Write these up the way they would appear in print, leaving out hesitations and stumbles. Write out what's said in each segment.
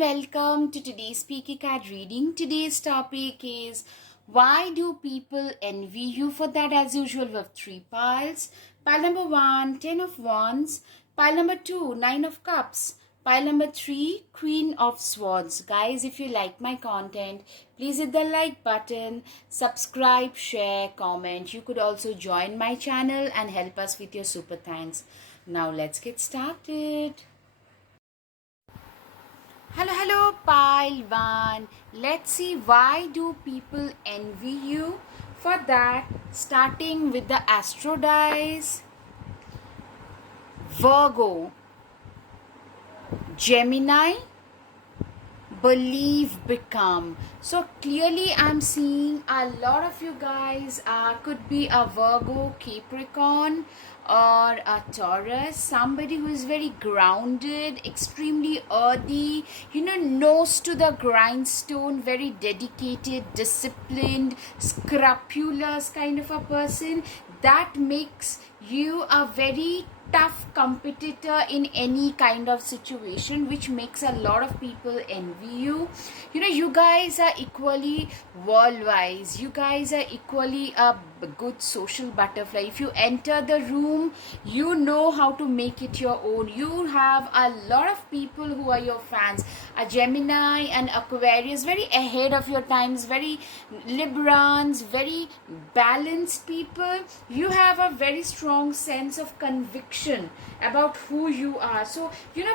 welcome to today's Speaky Card reading. Today's topic is why do people envy you? For that, as usual, we have three piles. Pile number 1, 10 of Wands. Pile number 2, 9 of Cups. Pile number 3, Queen of Swords. Guys, if you like my content, please hit the like button, subscribe, share, comment. You could also join my channel and help us with your super thanks. Now let's get started. Hello, pile 1. Let's see why do people envy you. For that, starting with the Astro dice, Virgo, Gemini, Believe, Become. So clearly I'm seeing a lot of you guys could be a Virgo, Capricorn, or a Taurus, somebody who is very grounded, extremely earthy, nose to the grindstone, very dedicated, disciplined, scrupulous kind of a person. That makes you a very tough competitor in any kind of situation, which makes a lot of people envy you. You guys are equally world-wise. You guys are equally a good social butterfly. If you enter the room, you know how to make it your own. You have a lot of people who are your fans. A Gemini and Aquarius, very ahead of your times, very Librans, very balanced people. You have a very strong sense of conviction about who you are. So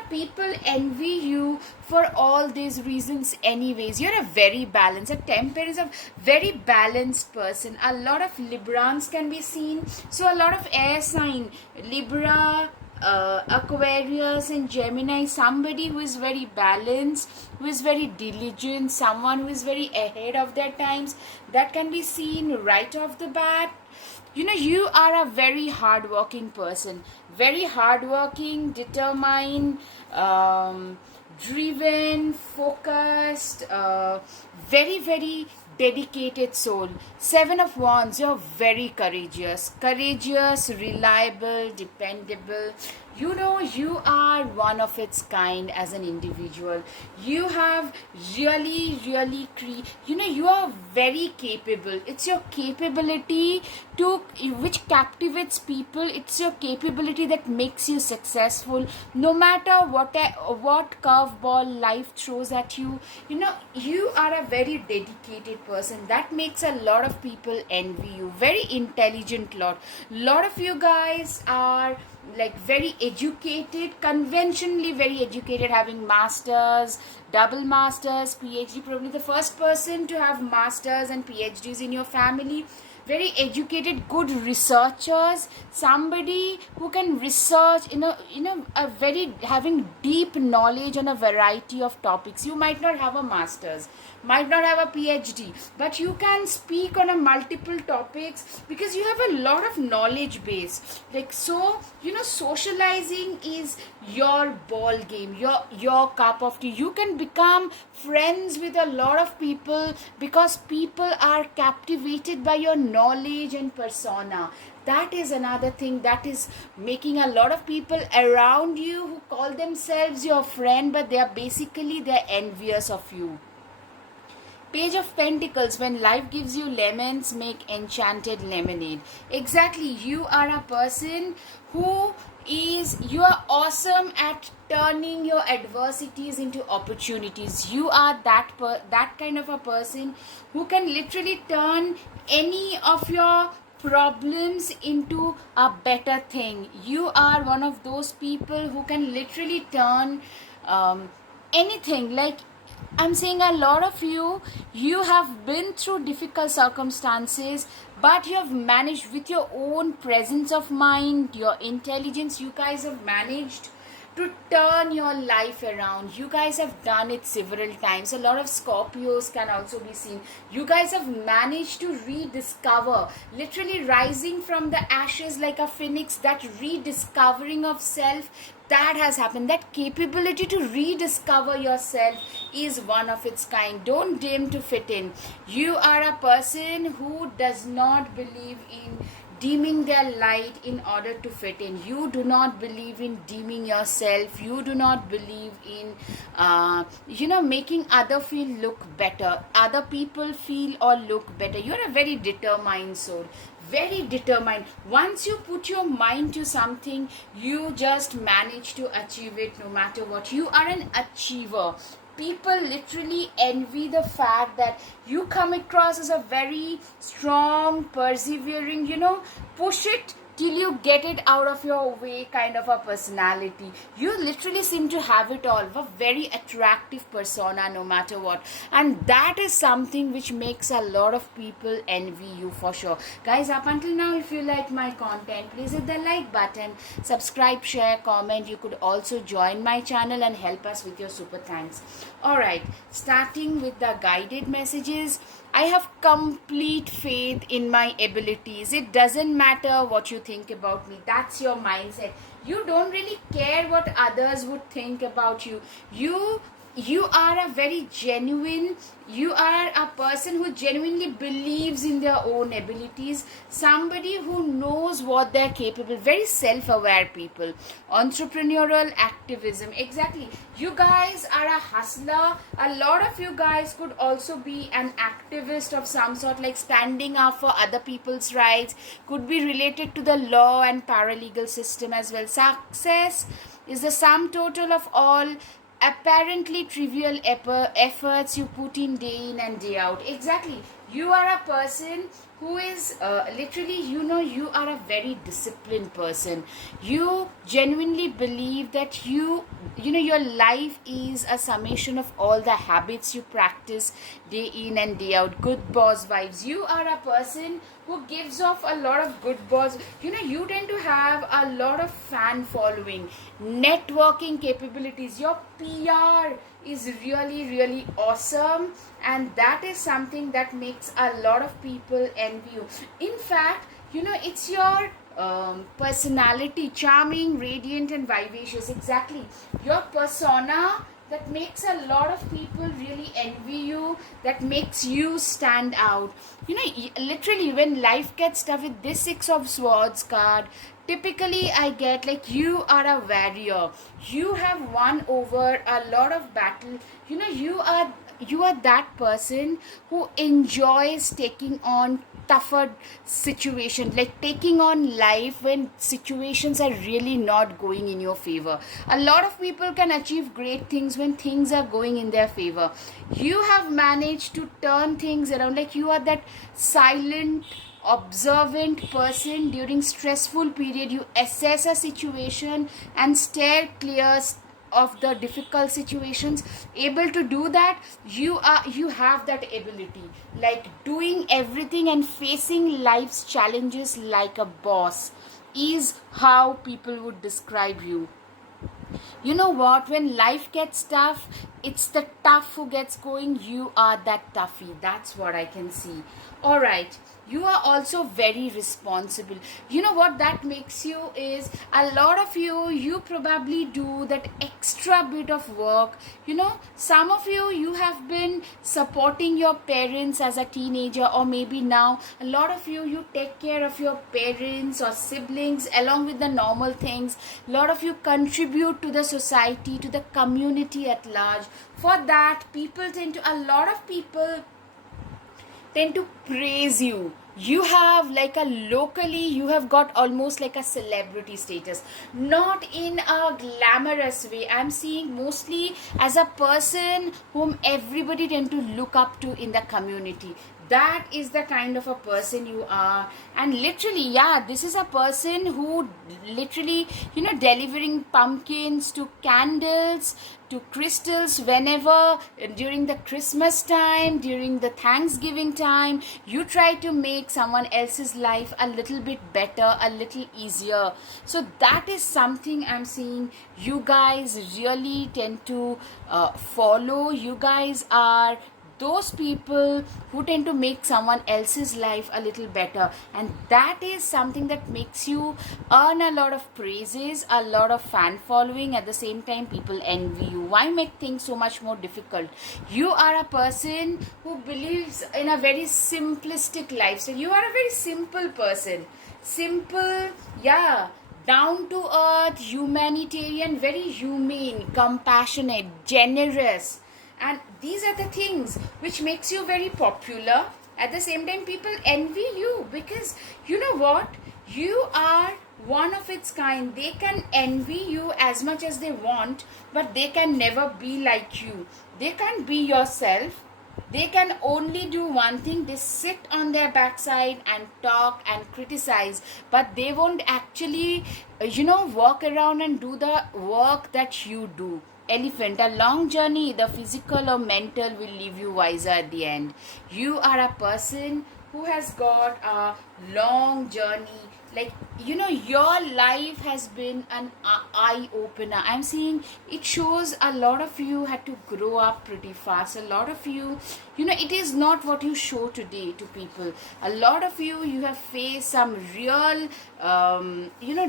people envy you for all these reasons anyways. You're a very balanced, a temper is a very balanced person. A lot of Librans can be seen. So a lot of air sign, Libra, Aquarius and Gemini, somebody who is very balanced, who is very diligent, someone who is very ahead of their times, that can be seen right off the bat. You are a very hardworking person, very hardworking, determined, driven, focused, very dedicated soul. 7 of Wands, you're very courageous, reliable, dependable. You are one of its kind as an individual. You have really you are very capable. It's your capability which captivates people. It's your capability that makes you successful, no matter what curveball life throws at you. You are a very dedicated person. That makes a lot of people envy you. Very intelligent lot of you guys are like very educated, conventionally very educated, having masters, double masters, PhD, probably the first person to have masters and PhDs in your family. Very educated, good researchers, somebody who can research a very having deep knowledge on a variety of topics. You might not have a master's, might not have a PhD, but you can speak on a multiple topics because you have a lot of knowledge base. Socializing is your ball game, your cup of tea. You can become friends with a lot of people because people are captivated by your knowledge and persona. That is another thing that is making a lot of people around you who call themselves your friend, but they're envious of you. Page of Pentacles, when life gives you lemons, make enchanted lemonade. Exactly, you are a person you are awesome at turning your adversities into opportunities. You are that kind of a person who can literally turn any of your problems into a better thing. You are one of those people who can literally turn anything. Like I'm saying, a lot of you have been through difficult circumstances, but you have managed with your own presence of mind, your intelligence. You guys have managed to turn your life around. You guys have done it several times. A lot of Scorpios can also be seen. You guys have managed to rediscover, literally rising from the ashes like a phoenix. That rediscovering of self, that has happened. That capability to rediscover yourself is one of its kind. Don't aim to fit in. You are a person who does not believe in dimming their light in order to fit in. You do not believe in dimming yourself. You do not believe in making other feel look better, other people feel or look better. You're a very determined soul, very determined. Once you put your mind to something, you just manage to achieve it no matter what. You are an achiever. People literally envy the fact that you come across as a very strong, persevering, push it till you get it out of your way kind of a personality. You literally seem to have it all, a very attractive persona no matter what, and that is something which makes a lot of people envy you for sure. Guys, up until now, if you like my content, please hit the like button, subscribe, share, comment. You could also join my channel and help us with your super thanks. Alright, starting with the guided messages. I have complete faith in my abilities. It doesn't matter what you think about me. That's your mindset. You don't really care what others would think about you. You are a very genuine, you are a person who genuinely believes in their own abilities, somebody who knows what they're capable, very self-aware people. Entrepreneurial activism, exactly. You guys are a hustler. A lot of you guys could also be an activist of some sort, like standing up for other people's rights, could be related to the law and paralegal system as well. Success is the sum total of all apparently trivial efforts you put in day in and day out. Exactly. You are a person who is literally, you are a very disciplined person. You genuinely believe that your life is a summation of all the habits you practice day in and day out. Good boss vibes. You are a person who gives off a lot of good boss. You tend to have a lot of fan following, networking capabilities. Your PR is really, really awesome, and that is something that makes a lot of people envy you. In fact, it's your personality, charming, radiant, and vivacious. Exactly. Your persona that makes a lot of people really envy you, that makes you stand out. Literally, when life gets tough with this Six of Swords card, typically I get like you are a warrior. You have won over a lot of battle. You are that person who enjoys taking on tougher situations, like taking on life when situations are really not going in your favor. A lot of people can achieve great things when things are going in their favor. You have managed to turn things around. Like you are that silent, observant person. During stressful period, you assess a situation and steer clear of the difficult situations. Able to do that, you have that ability, like doing everything and facing life's challenges like a boss is how people would describe you. You know what, when life gets tough, it's the tough who gets going. You are that toughie. That's what I can see. All right, you are also very responsible. You know what that makes you is, a lot of you probably do that extra bit of work. Some of you have been supporting your parents as a teenager, or maybe now a lot of you take care of your parents or siblings along with the normal things. A lot of you contribute to the society, to the community at large. For that, a lot of people tend to praise you. You have you have got almost like a celebrity status, not in a glamorous way. I'm seeing mostly as a person whom everybody tend to look up to in the community. That is the kind of a person you are. And literally, this is a person who literally, delivering pumpkins to candles, to crystals, whenever during the Christmas time, during the Thanksgiving time, you try to make someone else's life a little bit better, a little easier. So that is something I'm seeing you guys really tend to follow. You guys are those people who tend to make someone else's life a little better, and that is something that makes you earn a lot of praises, a lot of fan following. At the same time, people envy you. Why make things so much more difficult? You are a person who believes in a very simplistic lifestyle. You are a very simple person. simple, yeah, down to earth, humanitarian, very humane, compassionate, generous. And these are the things which makes you very popular. At the same time, people envy you because you know what? You are one of its kind. They can envy you as much as they want, but they can never be like you. They can't be yourself. They can only do one thing. They sit on their backside and talk and criticize, but they won't actually walk around and do the work that you do. Elephant, a long journey, either physical or mental, will leave you wiser at the end. You are a person who has got a long journey. Like, your life has been an eye opener. I'm seeing it shows a lot of you had to grow up pretty fast. A lot of you, it is not what you show today to people. A lot of you have faced some real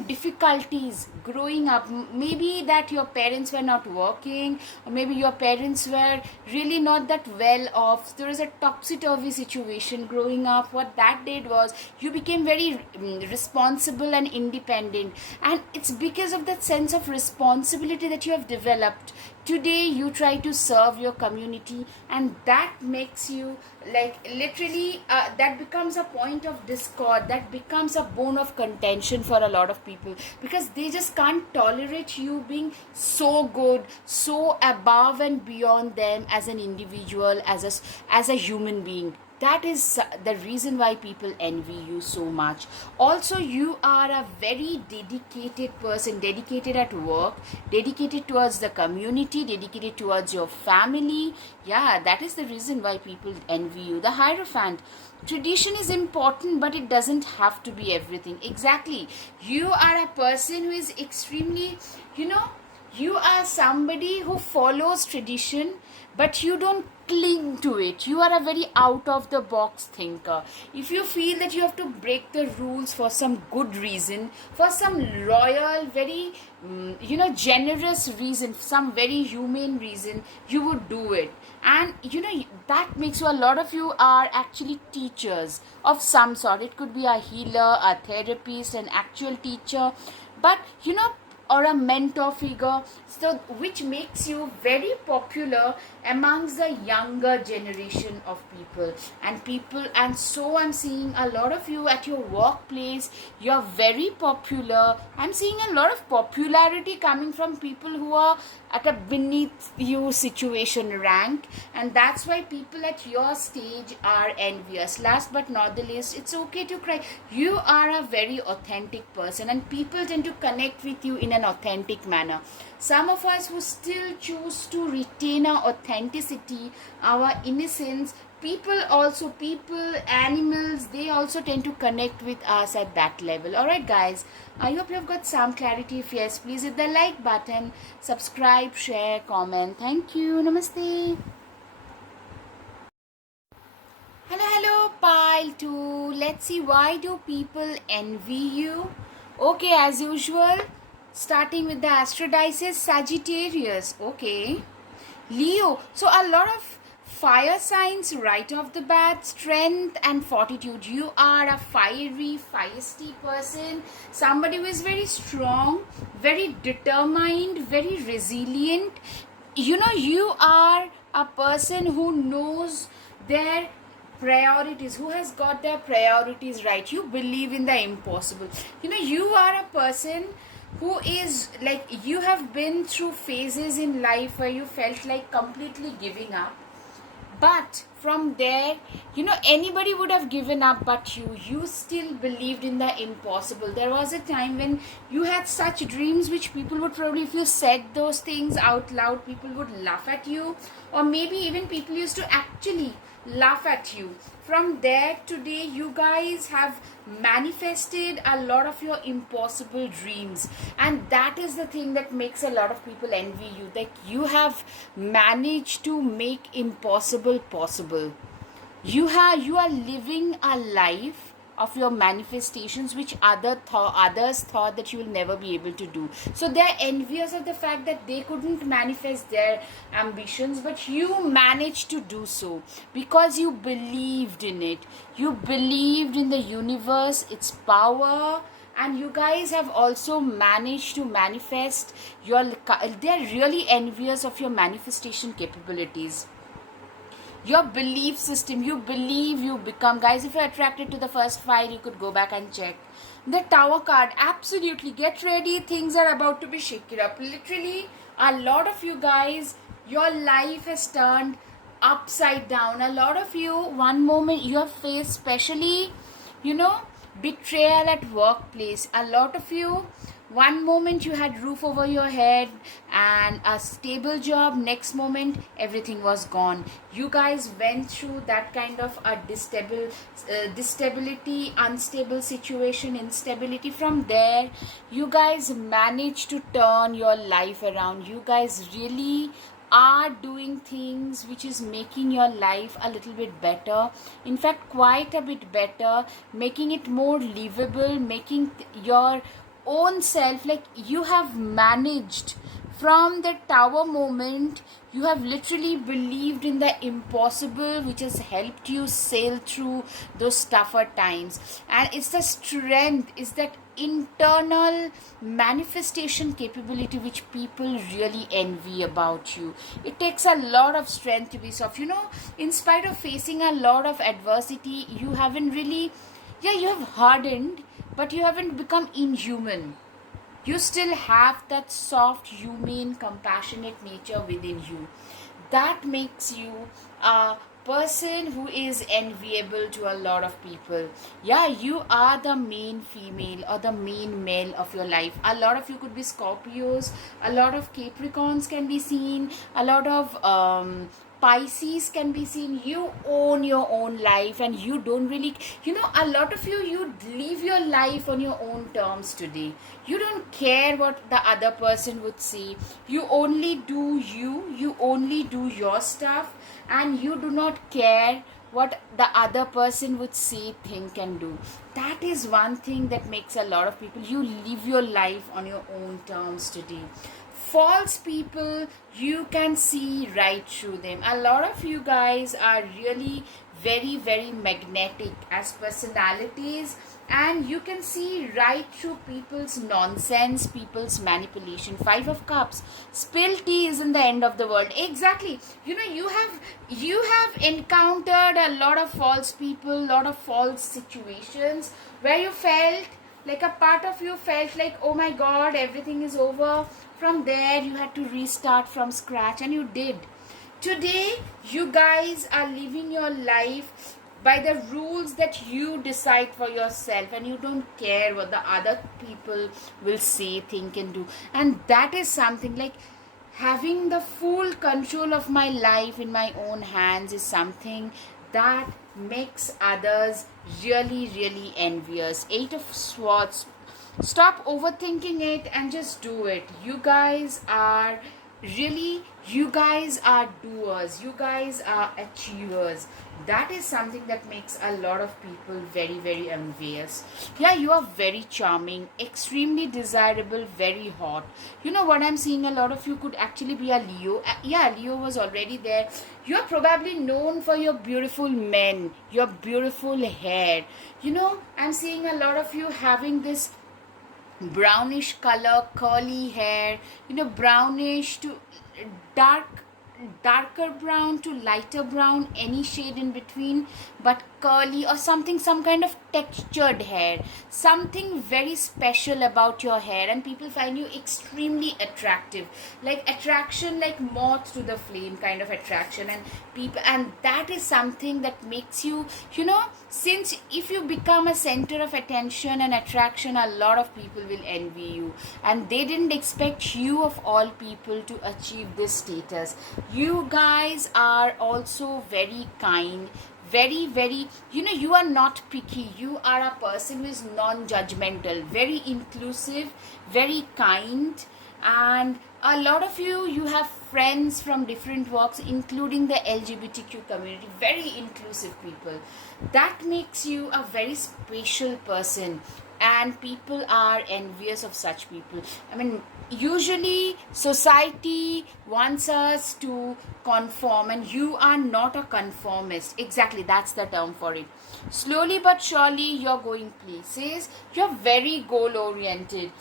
difficulties growing up. Maybe that your parents were not working, or maybe your parents were really not that well off. There was a topsy-turvy situation growing up. What that did was you became very responsible and independent, and it's because of that sense of responsibility that you have developed. Today you try to serve your community, and that makes you, like, literally that becomes a point of discord, that becomes a bone of contention for a lot of people, because they just can't tolerate you being so good, so above and beyond them as an individual, as a human being. That is the reason why people envy you so much. Also, you are a very dedicated person, dedicated at work, dedicated towards the community, dedicated towards your family. Yeah, that is the reason why people envy you. The Hierophant, tradition is important, but it doesn't have to be everything. Exactly. You are a person who is extremely, you are somebody who follows tradition, but you don't cling to it. You are a very out of the box thinker. If you feel that you have to break the rules for some good reason, for some royal, very generous reason, some very humane reason, you would do it. And that makes you, a lot of you are actually teachers of some sort. It could be a healer, a therapist, an actual teacher, but or a mentor figure, so which makes you very popular amongst the younger generation of people. And so I'm seeing a lot of you at your workplace, you're very popular. I'm seeing a lot of popularity coming from people who are at a beneath you situation rank, and that's why people at your stage are envious. Last but not the least, it's okay to cry. You are a very authentic person, and people tend to connect with you in an authentic manner. Some of us who still choose to retain our authenticity, our innocence, people, animals, they also tend to connect with us at that level. Alright guys, I hope you have got some clarity. If yes, please hit the like button, subscribe, share, comment. Thank you. Namaste. Hello, pile 2. Let's see, why do people envy you? Okay, as usual, starting with the astrodices, Sagittarius. Okay. Leo. So a lot of fire signs right off the bat. Strength and fortitude. You are a fiery, feisty person. Somebody who is very strong, very determined, very resilient. You are a person who knows their priorities, who has got their priorities right. You believe in the impossible. You are a person who is like, you have been through phases in life where you felt like completely giving up, but from there, anybody would have given up, but you still believed in the impossible. There was a time when you had such dreams which people would probably, if you said those things out loud, people would laugh at you, or maybe even people used to actually laugh at you. From there, today you guys have manifested a lot of your impossible dreams, and that is the thing that makes a lot of people envy you, that you have managed to make impossible possible. You are living a life of your manifestations which others thought that you will never be able to do. So they're envious of the fact that they couldn't manifest their ambitions, but you managed to do so because you believed in it. You believed in the universe, its power, and you guys have also managed to manifest your. They're really envious of your manifestation capabilities, your belief system. You believe, you become. Guys, if you're attracted to the first file, you could go back and check the Tower card. Absolutely, get ready, things are about to be shaken up. Literally, a lot of you guys, your life has turned upside down. A lot of you, one moment you have faced, especially, betrayal at workplace. A lot of you, one moment you had roof over your head and a stable job, next moment everything was gone. You guys went through that kind of a distability, unstable situation, instability. From there, you guys managed to turn your life around. You guys really are doing things which is making your life a little bit better, in fact quite a bit better, making it more livable, making your own self, like you have managed. From the Tower moment, you have literally believed in the impossible, which has helped you sail through those tougher times. And it's the strength, is that internal manifestation capability which people really envy about you. It takes a lot of strength to be soft. In spite of facing a lot of adversity, you haven't really, you have hardened, but you haven't become inhuman. You still have that soft, humane, compassionate nature within you. That makes you a person who is enviable to a lot of people. Yeah, you are the main female or the main male of your life. A lot of you could be Scorpios, a lot of Capricorns can be seen, a lot of Pisces can be seen. You own your own life, and you don't really, a lot of you live your life on your own terms today. You don't care what the other person would say. You only do you only do your stuff, and you do not care what the other person would say, think, and do. That is one thing that makes a lot of people. You live your life on your own terms today. False people, you can see right through them. A lot of you guys are really very, very magnetic as personalities, and you can see right through people's nonsense, people's manipulation. 5 of Cups, spill tea isn't the end of the world. Exactly. You have encountered a lot of false people, a lot of false situations where you felt like, a part of you felt like, oh my god, everything is over. From there, you had to restart from scratch, and you did. Today, you guys are living your life by the rules that you decide for yourself, and you don't care what the other people will say, think, and do. And that is something like, having the full control of my life in my own hands is something that makes others really, really envious. 8 of Swords. Stop overthinking it and just do it. You guys are doers. You guys are achievers. That is something that makes a lot of people very, very envious. Yeah, you are very charming, extremely desirable, very hot. You know what I'm seeing? A lot of you could actually be a Leo. Yeah, Leo was already there. You're probably known for your beautiful men, your beautiful hair. I'm seeing a lot of you having this brownish color, curly hair, brownish to darker brown to lighter brown, any shade in between, but curly or something, some kind of textured hair, something very special about your hair, and people find you extremely attractive, like attraction, like moth to the flame kind of attraction. And that is something that makes you, since if you become a center of attention and attraction, a lot of people will envy you, and they didn't expect you of all people to achieve this status. You guys are also very kind, very, very, you are not picky. You are a person who is non-judgmental, very inclusive, very kind, and a lot of you have friends from different walks, including the LGBTQ community, very inclusive people. That makes you a very special person, and people are envious of such people. I mean, usually society wants us to conform, and you are not a conformist. Exactly, that's the term for it. Slowly but surely you're going places. You're very goal oriented.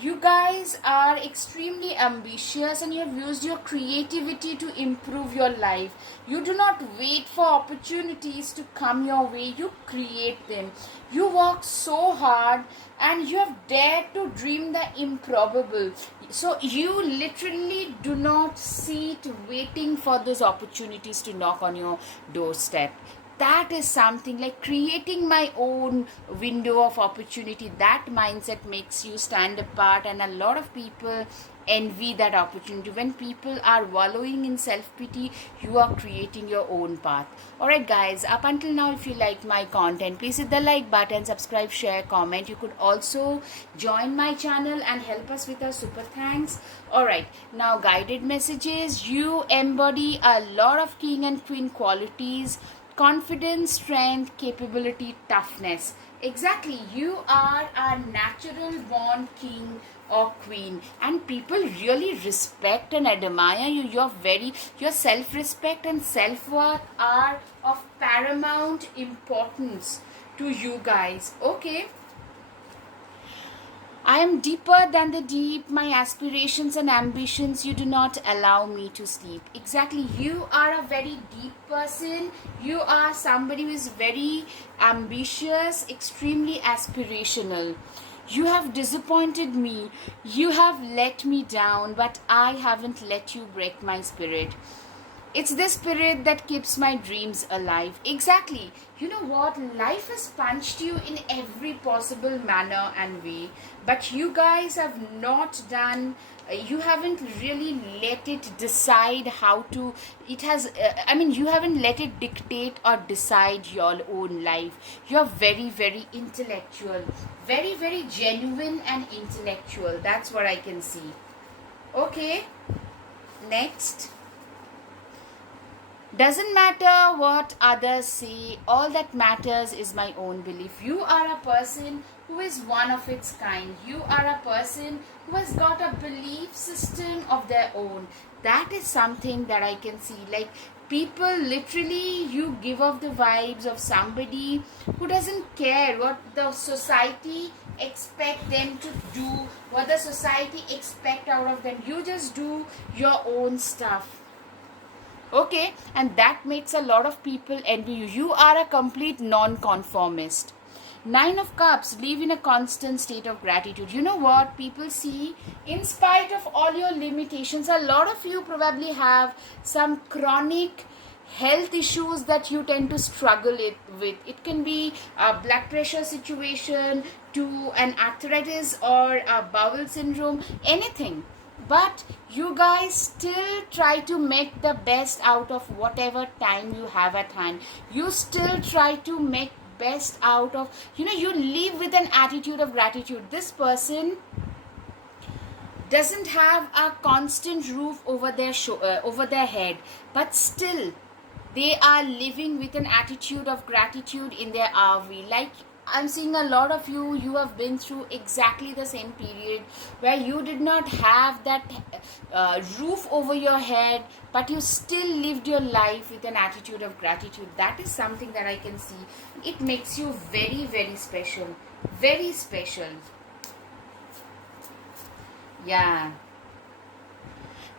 You guys are extremely ambitious, and you have used your creativity to improve your life. You do not wait for opportunities to come your way, you create them. You work so hard, and you have dared to dream the improbable. So you literally do not sit waiting for those opportunities to knock on your doorstep. That is something like creating my own window of opportunity. That mindset makes you stand apart, and a lot of people envy that opportunity. When people are wallowing in self-pity, you are creating your own path. Alright guys, up until now, if you like my content, please hit the like button, subscribe, share, comment. You could also join my channel and help us with a super thanks. Alright, now guided messages. You embody a lot of king and queen qualities: confidence, strength, capability, toughness. Exactly, you are a natural born king or queen, and people really respect and admire you. Your self-respect and self-worth are of paramount importance to you guys. Okay, I am deeper than the deep. My aspirations and ambitions, you do not allow me to sleep. Exactly. You are a very deep person. You are somebody who is very ambitious, extremely aspirational. You have disappointed me. You have let me down, but I haven't let you break my spirit. It's this spirit that keeps my dreams alive. Exactly. You know what? Life has punched you in every possible manner and way, but you guys have not done. You haven't really let it decide how to. It has. You haven't let it dictate or decide your own life. You're very, very intellectual, very, very genuine and intellectual. That's what I can see. Okay. Next. Doesn't matter what others say, all that matters is my own belief. You are a person who is one of its kind. You are a person who has got a belief system of their own. That is something that I can see. Like, people literally, you give off the vibes of somebody who doesn't care what the society expect them to do, what the society expect out of them. You just do your own stuff. Okay, and that makes a lot of people envy you. You are a complete non-conformist. Nine of Cups, live in a constant state of gratitude. You know what? People see, in spite of all your limitations, a lot of you probably have some chronic health issues that you tend to struggle with. It can be a blood pressure situation, to an arthritis or a bowel syndrome, anything. But you guys still try to make the best out of whatever time you have at hand. You still try to make best out of, you live with an attitude of gratitude. This person doesn't have a constant roof over their head, but still they are living with an attitude of gratitude in their RV. Like, I'm seeing a lot of you have been through exactly the same period where you did not have that roof over your head, but you still lived your life with an attitude of gratitude. That is something that I can see. It makes you very, very special. Very special. Yeah.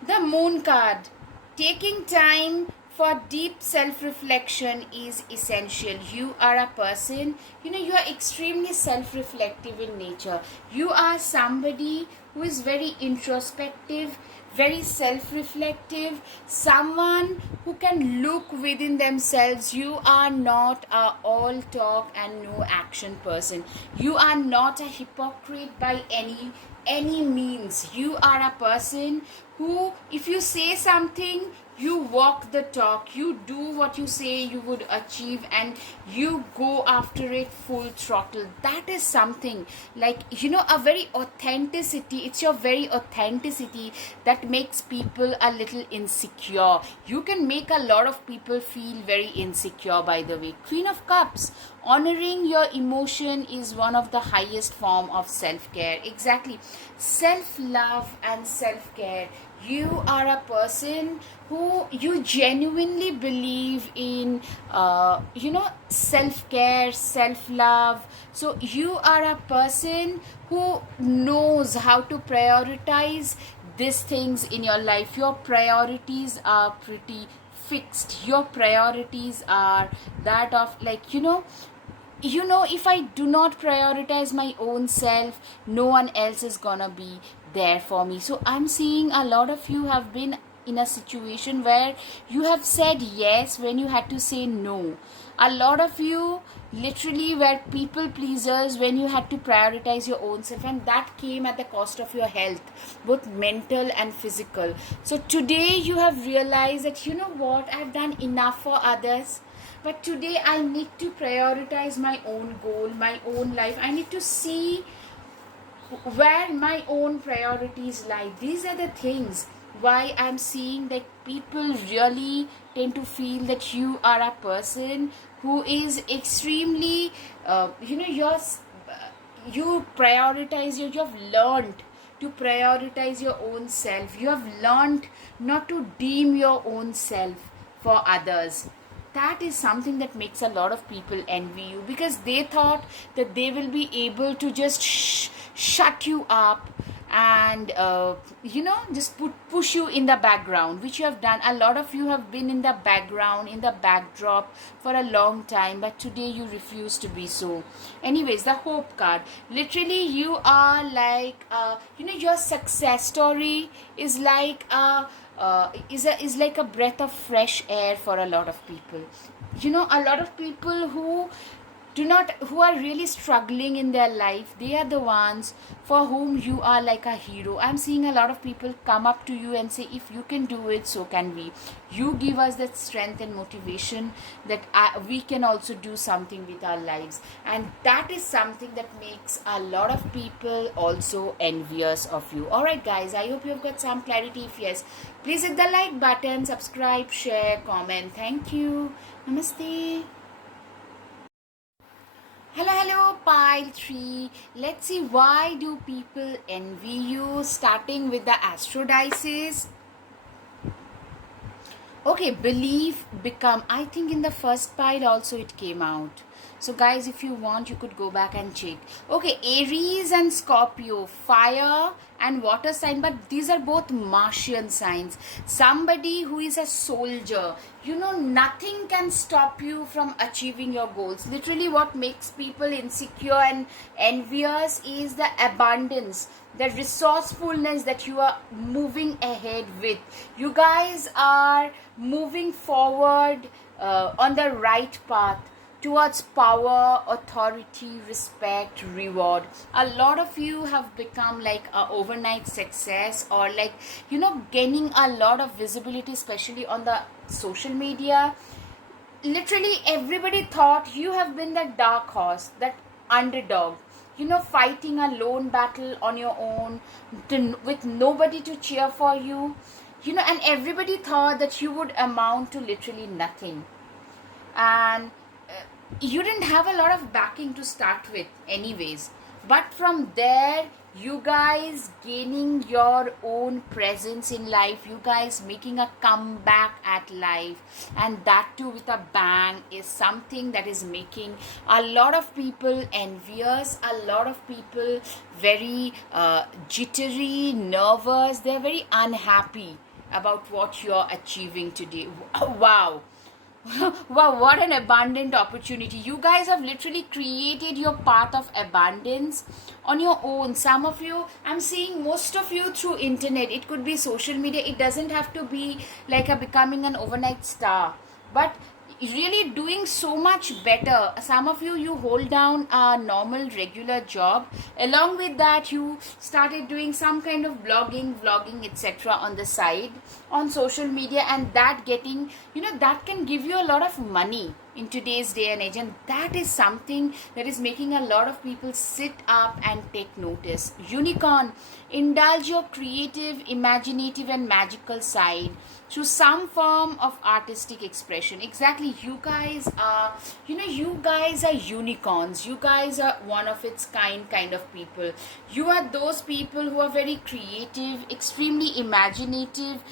The Moon card. Taking time for deep self-reflection is essential. You are a person, you are extremely self-reflective in nature. You are somebody who is very introspective, very self-reflective, someone who can look within themselves. You are not a all talk and no action person. You are not a hypocrite by any means. You are a person who, if you say something, you walk the talk, you do what you say you would achieve, and you go after it full throttle. That is something like, a very authenticity. It's your very authenticity that makes people a little insecure. You can make a lot of people feel very insecure, by the way. Queen of Cups, honoring your emotion is one of the highest form of self-care. Exactly. Self-love and self-care. You are a person who you genuinely believe in, self-care, self-love. So you are a person who knows how to prioritize these things in your life. Your priorities are pretty fixed. Your priorities are that of, like, if I do not prioritize my own self, no one else is gonna be there for me. So I'm seeing a lot of you have been in a situation where you have said yes when you had to say no. A lot of you literally were people pleasers when you had to prioritize your own self, and that came at the cost of your health, both mental and physical. So today you have realized that, what, I've done enough for others, but today I need to prioritize my own goal, my own life. I need to see where my own priorities lie. These are the things why I'm seeing that people really tend to feel that you are a person who is extremely, you prioritize, you have learned to prioritize your own self. You have learned not to deem your own self for others. That is something that makes a lot of people envy you, because they thought that they will be able to just shut you up and just push you in the background, which you have done. A lot of you have been in the background, in the backdrop for a long time, but today you refuse to be so. Anyways, the Hope card, literally you are like, your success story is like is like a breath of fresh air for a lot of people. A lot of people who are really struggling in their life, they are the ones for whom you are like a hero. I'm seeing a lot of people come up to you and say, if you can do it, so can we. You give us that strength and motivation that we can also do something with our lives, and that is something that makes a lot of people also envious of you. Alright guys, I hope you've got some clarity. If yes, please hit the like button, subscribe, share, comment. Thank you. Namaste. Hello, pile 3. Let's see, why do people envy you? Starting with the Astrodices. Okay, believe, become. I think in the first pile also it came out. So guys, if you want, you could go back and check. Okay, Aries and Scorpio, fire and water sign, but these are both Martian signs. Somebody who is a soldier, nothing can stop you from achieving your goals. Literally what makes people insecure and envious is the abundance, the resourcefulness that you are moving ahead with. You guys are moving forward on the right path towards power, authority, respect, reward. A lot of you have become like a overnight success, or like, gaining a lot of visibility, especially on the social media. Literally everybody thought you have been that dark horse, that underdog, fighting a lone battle on your own, with nobody to cheer for you, and everybody thought that you would amount to literally nothing. And you didn't have a lot of backing to start with anyways, but from there, you guys gaining your own presence in life, you guys making a comeback at life, and that too with a bang, is something that is making a lot of people envious, a lot of people very jittery, nervous. They're very unhappy about what you're achieving today. Wow. Wow, what an abundant opportunity. You guys have literally created your path of abundance on your own. Some of you, I'm seeing most of you through internet. It could be social media. It doesn't have to be like a becoming an overnight star. But really doing so much better. Some of you hold down a normal regular job, along with that you started doing some kind of blogging, vlogging, etc. on the side on social media, and that getting, that can give you a lot of money in today's day and age, and that is something that is making a lot of people sit up and take notice. Unicorn, indulge your creative, imaginative and magical side through some form of artistic expression. Exactly, you guys are, you guys are unicorns. You guys are one of its kind of people. You are those people who are very creative, extremely imaginative.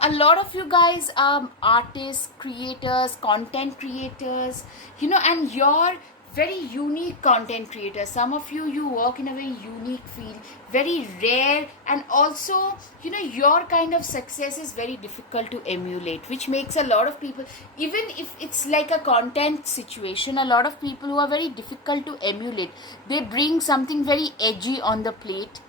A lot of you guys are artists, creators, content creators, and you're very unique content creators. Some of you work in a very unique field, very rare, and also, your kind of success is very difficult to emulate, which makes a lot of people, even if it's like a content situation, a lot of people who are very difficult to emulate, they bring something very edgy on the plate,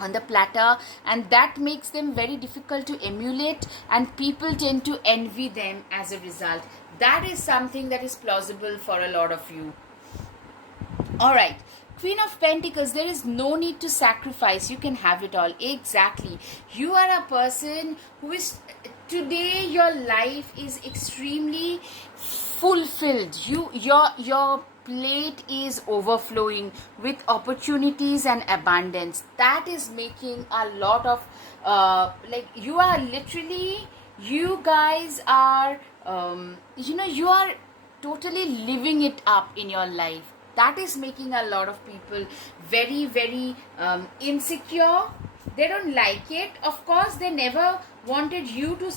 on the platter, and that makes them very difficult to emulate, and people tend to envy them as a result. That is something that is plausible for a lot of you. All right, Queen of Pentacles, there is no need to sacrifice. You can have it all. Exactly. You are a person who is, today your life is extremely fulfilled. Your plate is overflowing with opportunities and abundance. That is making a lot of you are literally, you guys are you are totally living it up in your life. That is making a lot of people very, very insecure. They don't like it. Of course, they never wanted you to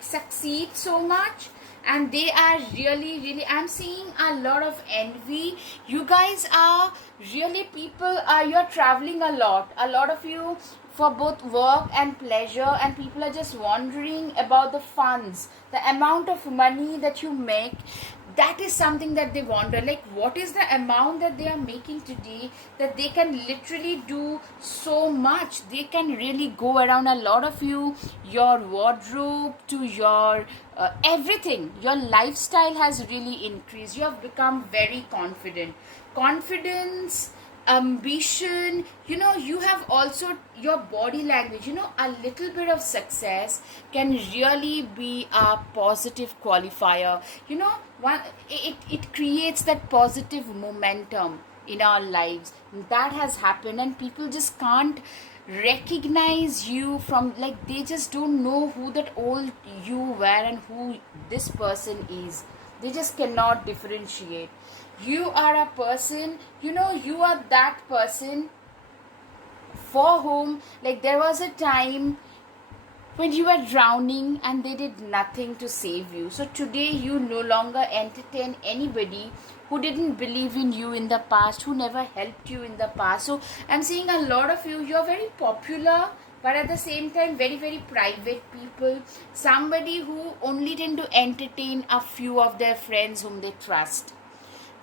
succeed so much, and they are really, really, I'm seeing a lot of envy. You guys are really people, you're traveling a lot of you, for both work and pleasure, and people are just wondering about the funds, the amount of money that you make. That is something that they wonder, like what is the amount that they are making today, that they can literally do so much. They can really go around. A lot of you, your wardrobe to your everything, your lifestyle has really increased. You have become very confidence, ambition. You have also your body language. A little bit of success can really be a positive qualifier. It creates that positive momentum in our lives. That has happened, and people just can't recognize you from, like, they just don't know who that old you were and who this person is. They just cannot differentiate. You are a person, you are that person for whom, like, there was a time when you were drowning and they did nothing to save you. So today you no longer entertain anybody who didn't believe in you in the past, who never helped you in the past. So I'm seeing a lot of you're very popular, but at the same time very, very private people. Somebody who only tend to entertain a few of their friends whom they trust.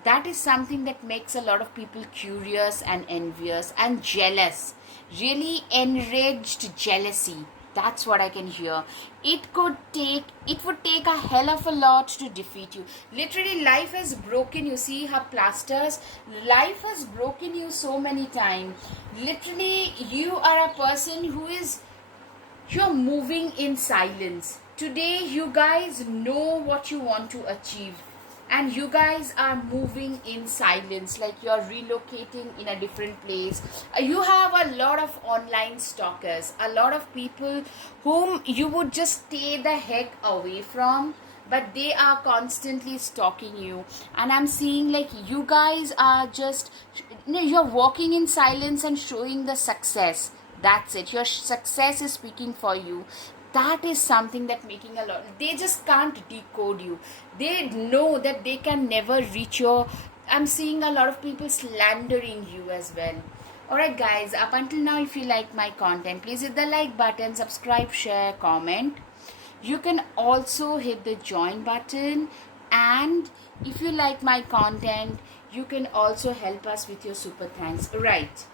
That is something that makes a lot of people curious and envious and jealous. Really enraged jealousy. That's what I can hear. It would take a hell of a lot to defeat you. Literally, life has broken you. See her plasters. Life has broken you so many times. Literally, you are a person who is, you're moving in silence. Today, you guys know what you want to achieve, and you guys are moving in silence, like you're relocating in a different place. You have a lot of online stalkers, a lot of people whom you would just stay the heck away from, but they are constantly stalking you. And I'm seeing, like, you guys are just, you're walking in silence and showing the success. That's it. Your success is speaking for you. That is something that making a lot, they just can't decode you. They know that they can never reach your, I'm seeing a lot of people slandering you as well. Alright guys, up until now, if you like my content, please hit the like button, subscribe, share, comment. You can also hit the join button, and if you like my content, you can also help us with your super thanks. Right,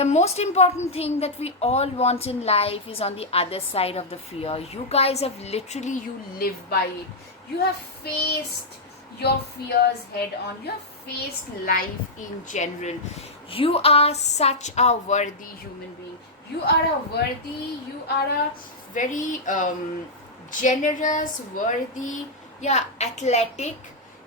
The most important thing that we all want in life is on the other side of the fear. You guys have literally, you live by it. You have faced your fears head on. You have faced life in general. You are such a worthy human being. You are a worthy, you are a very generous, worthy, yeah, athletic.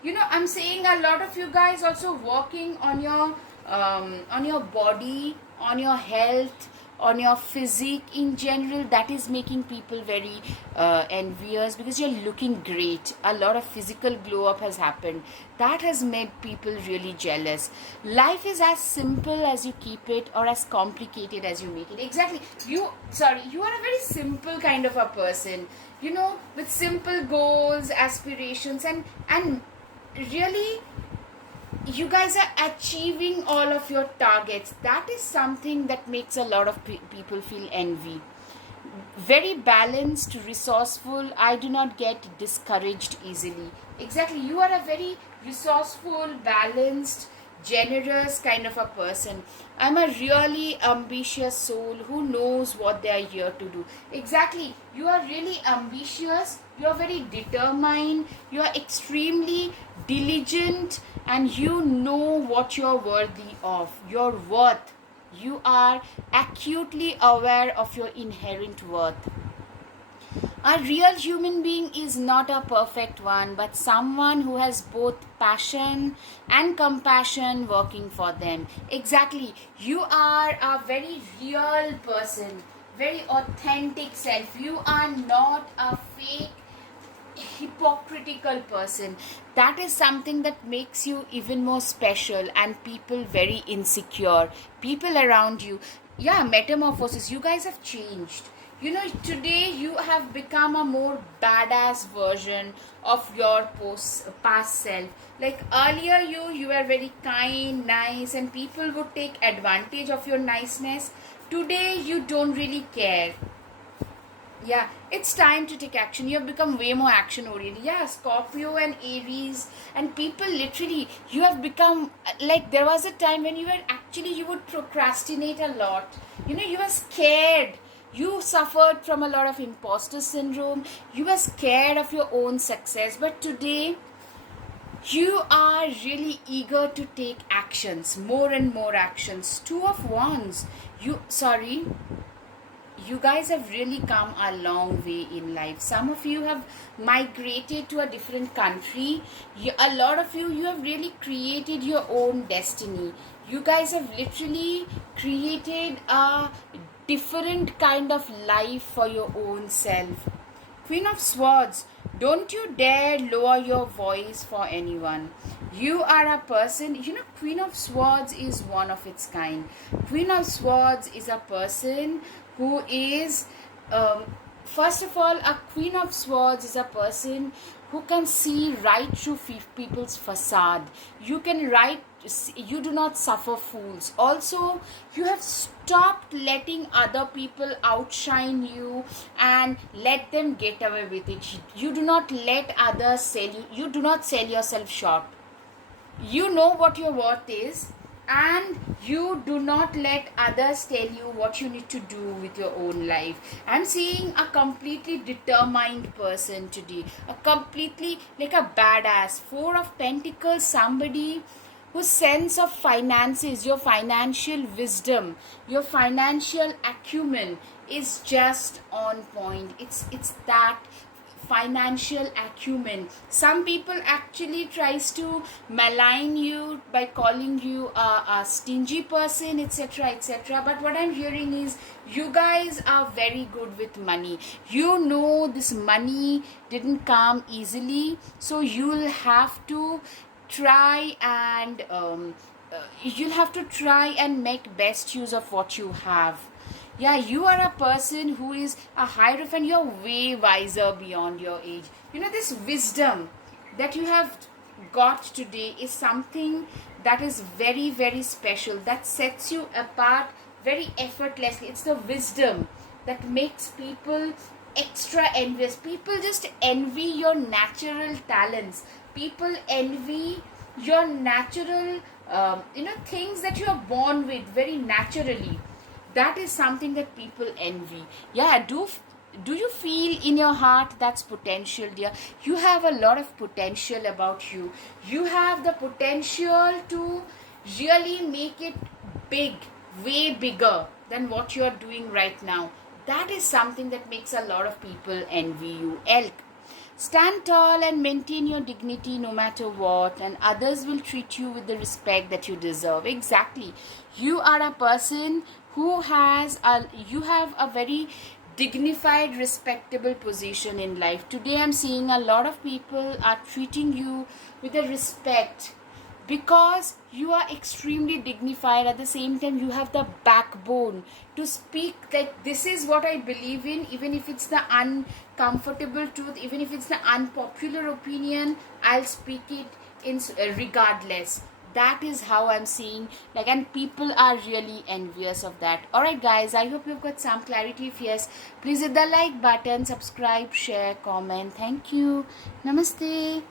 I'm saying a lot of you guys also working on your body, on your health, on your physique in general. That is making people very envious, because you're looking great. A lot of physical glow up has happened. That has made people really jealous. Life is as simple as you keep it, or as complicated as you make it. Exactly. You are a very simple kind of a person, with simple goals, aspirations, and really you guys are achieving all of your targets. That is something that makes a lot of people feel envy. Very balanced, resourceful. I do not get discouraged easily. Exactly, you are a very resourceful, balanced, generous kind of a person. I'm a really ambitious soul who knows what they are here to do. Exactly, you are really ambitious, you are very determined, you are extremely diligent, and you know what you're worthy of, your worth. You are acutely aware of your inherent worth. A real human being is not a perfect one, but someone who has both passion and compassion working for them. Exactly. You are a very real person, very authentic self. You are not a fake, hypocritical person. That is something that makes you even more special and people very insecure. People around you, yeah, metamorphosis. You guys have changed. Today you have become a more badass version of your past self. Like earlier, you were very kind, nice, and people would take advantage of your niceness. Today you don't really care. Yeah, it's time to take action. You have become way more action oriented. Yeah, Scorpio and Aries and people, literally, you have become like, there was a time when you would procrastinate a lot. You were scared. You suffered from a lot of imposter syndrome. You were scared of your own success. But today, you are really eager to take actions, more and more actions. Two of Wands. You guys have really come a long way in life. Some of you have migrated to a different country. A lot of you have really created your own destiny. You guys have literally created a different kind of life for your own self. Queen of Swords, don't you dare lower your voice for anyone. You are a person, Queen of Swords is one of its kind. Queen of Swords is a person who is, first of all, a Queen of Swords is a person who can see right through people's facade. You do not suffer fools. Also, you have stopped letting other people outshine you and let them get away with it. You do not let others sell you. You do not sell yourself short. You know what your worth is, and you do not let others tell you what you need to do with your own life. I'm seeing a completely determined person today, a completely like a badass. Four of Pentacles, somebody whose sense of finances, your financial wisdom, your financial acumen is just on point. It's that financial acumen. Some people actually tries to malign you by calling you a stingy person, etc., etc. But what I'm hearing is you guys are very good with money. This money didn't come easily, so you'll have to try and make best use of what you have. Yeah, you are a person who is a hierophant. You're way wiser beyond your age. This wisdom that you have got today is something that is very, very special, that sets you apart very effortlessly. It's the wisdom that makes people extra envious. People just envy your natural talents. People envy your natural things that you are born with very naturally. That is something that people envy. Yeah, do you feel in your heart that's potential, dear? You have a lot of potential about you. You have the potential to really make it big, way bigger than what you're doing right now. That is something that makes a lot of people envy you. Elk. Stand tall and maintain your dignity no matter what, and others will treat you with the respect that you deserve. Exactly. You are a person who you have a very dignified, respectable position in life. Today I'm seeing a lot of people are treating you with a respect because you are extremely dignified. At the same time, you have the backbone to speak like this is what I believe in, even if it's the uncomfortable truth, even if it's the unpopular opinion, I'll speak it in regardless. That is how I'm seeing, like, and people are really envious of that. All right guys, I hope you've got some clarity. If yes, please hit the like button, subscribe, share, comment. Thank you. Namaste.